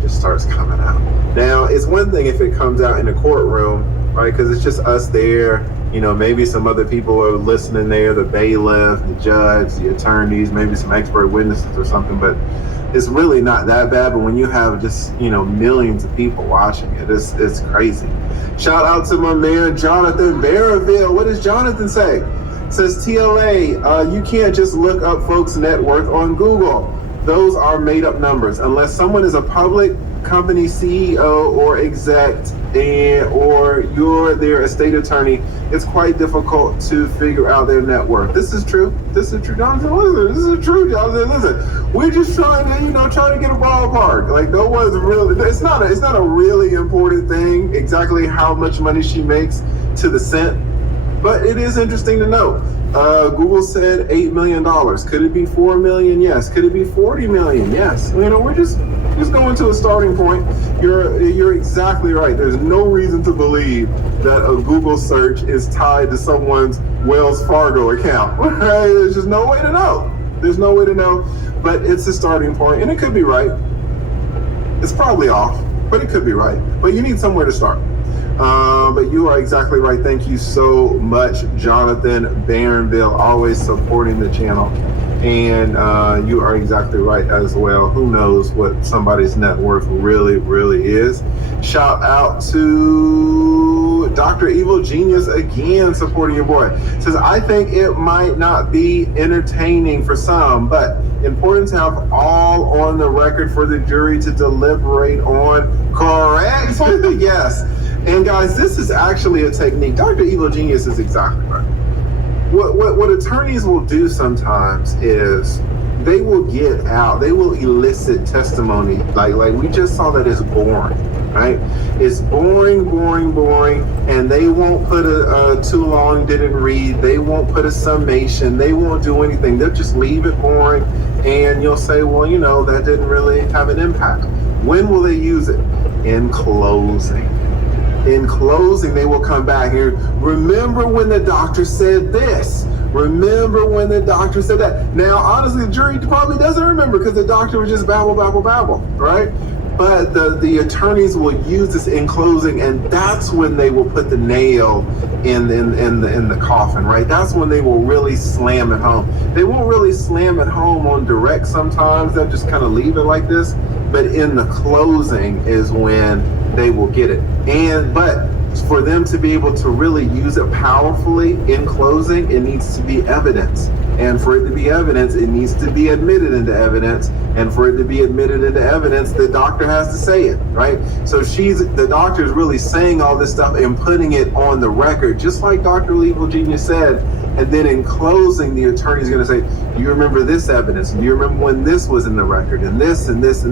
just starts coming out. Now, it's one thing if it comes out in a courtroom, right? Because it's just us there. Maybe some other people are listening there, the bailiff, the judge, the attorneys, maybe some expert witnesses or something, but it's really not that bad. But when you have just, millions of people watching it, it's crazy. Shout out to my man, Jonathan Barraville. What does Jonathan say? It says, TLA, you can't just look up folks' net worth on Google. Those are made up numbers. Unless someone is a public company CEO or exec or you're their estate attorney, it's quite difficult to figure out their net worth. This is true, Jonathan. Listen, this is true, Jonathan. Listen, we're just trying to get a ballpark. Like, no one's really. It's not a really important thing exactly how much money she makes to the cent, but it is interesting to know. Google said $8 million. Could it be 4 million? Yes. Could it be 40 million? Yes. We're just going to a starting point. You're exactly right. There's no reason to believe that a Google search is tied to someone's Wells Fargo account. Right? There's just no way to know. There's no way to know, but it's a starting point, and it could be right. It's probably off, but it could be right. But you need somewhere to start. But you are exactly right. Thank you so much, Jonathan Barronville, always supporting the channel. And you are exactly right as well. Who knows what somebody's net worth really, really is. Shout out to Dr. Evil Genius again, supporting your boy. Says, I think it might not be entertaining for some, but important to have all on the record for the jury to deliberate on. Correct? Yes. And guys, this is actually a technique. Dr. Evil Genius is exactly right. What attorneys will do sometimes is they will elicit testimony. Like we just saw that it's boring, right? It's boring, and they won't put a too long, didn't read. They won't put a summation. They won't do anything. They'll just leave it boring, and you'll say, well, that didn't really have an impact. When will they use it? In closing. In closing, they will come back here. Remember when the doctor said this? Remember when the doctor said that? Now, honestly, the jury probably doesn't remember because the doctor was just babble, right? But the attorneys will use this in closing, and that's when they will put the nail in the coffin, right? That's when they will really slam it home. They won't really slam it home on direct sometimes. They'll just kind of leave it like this. But in the closing is when they will get it. But for them to be able to really use it powerfully in closing, it needs to be evidence. And for it to be evidence, it needs to be admitted into evidence. And for it to be admitted into evidence, the doctor has to say it, right? So the doctor is really saying all this stuff and putting it on the record, just like Dr. Evil Genius said. And then in closing, the attorney is going to say, do you remember this evidence? Do you remember when this was in the record? And this and this and this.